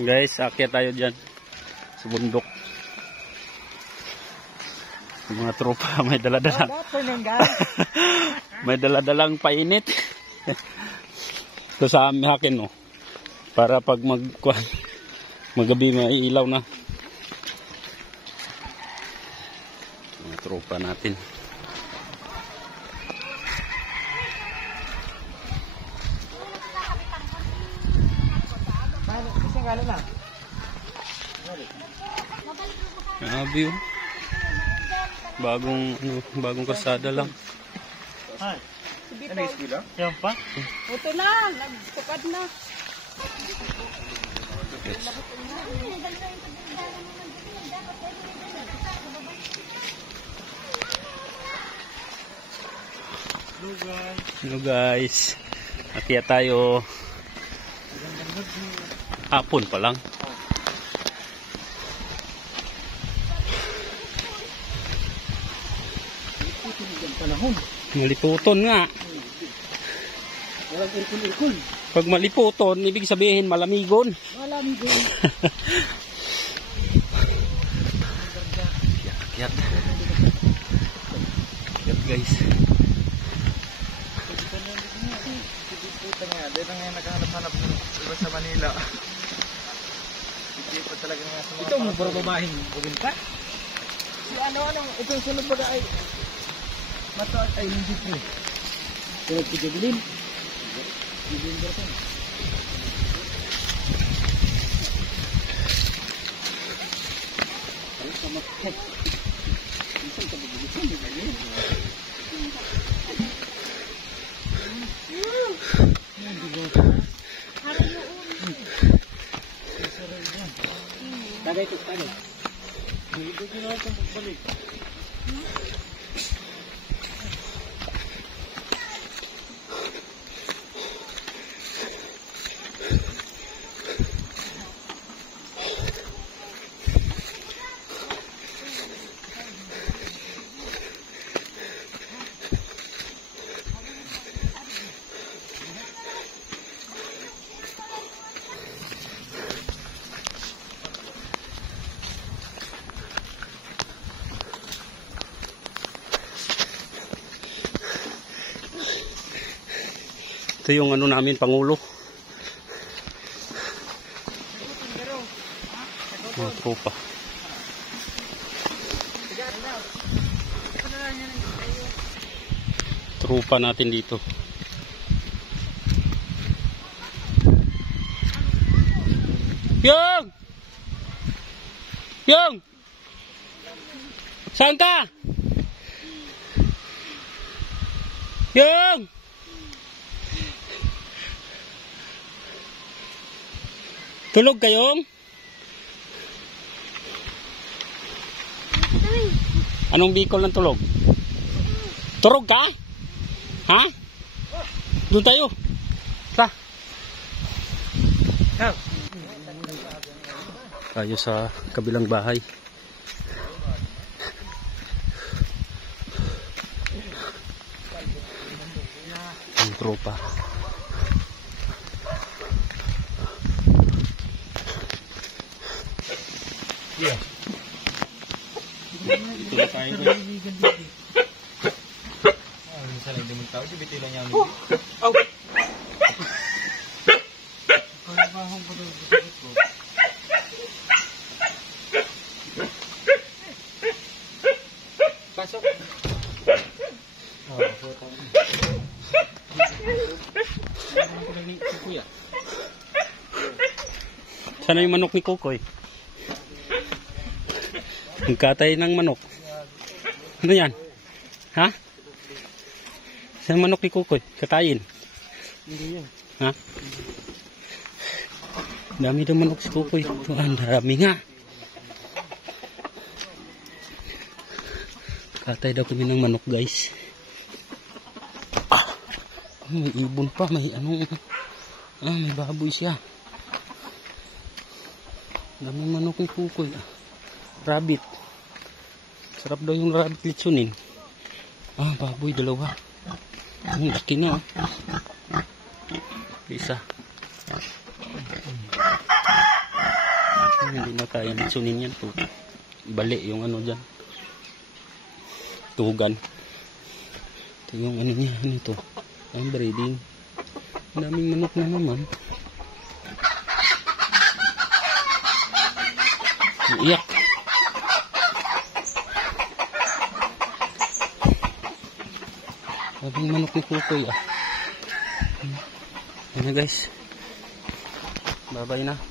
Guys, akyat tayo dyan sa bundok. Yung mga tropa may dala-dalang may dala-dalang painit. Ito sa amin akin, no, para pag magabi may ilaw na. Mga tropa natin. Grabe yun. Bagong kasada lang. Ano yung lang? Yan pa? Ito na, nagtukad na. Hello guys. Akyat tayo. Hapon pa lang. Maliputon nga. Walang irkul-irkul. Pag maliputon, ibig sabihin malamigon. Malamigon. Akyat. Akyat guys. Dito nga naghahanap-hanap ng iba sa Manila. Hindi pa talaga nga sa mga... Ito mo para babahing bugin pa? Si ano, ito yung sunod baga ay... Mata ay hindi po. Tulad si Jubilin. Jubilin ba ito? Ay, kamakit. Isang kabagulitan, di ba yun? Tagay ito, tagay. Hindi ko na itong pagbalik. Ito yung ano namin, Pangulo. Mga tropa. Tropa natin dito. Yung! Yung! Saan ka? Yung! Tulog kayong? Anong Bicol ng tulog? Turog ka? Ha? Doon tayo. Sa? Tayo sa kabilang bahay. Ang tropa. Yeah. Ito na tayo ko. Minsan lang dumang tao, di bitila niya. Oh! Pasok. Sana yung manok ni Kokoy? Ang katay ng manok. Ano yan? Ha? Saan manok ni Kukoy? Katayin? Hindi yan. Ha? Dami daw manok si Kukoy. Ito, ang dami nga. Katay daw kami ng manok, guys. May ibon pa. May anong... may baboy siya. Dami manok ni Kukoy. Rabbit. Sarap daw yung rabbit litsunin. Baboy, dalawa. Ang laki niya. Isa. Hindi na kaya nitsunin yan. Bali yung ano dyan. Tugan. Ito yung ano niya. Ano ito? Ang breeding. Ang daming manok na naman. Iyak. Daming manok ni Kukoy ah. Yan na guys. Bye bye na.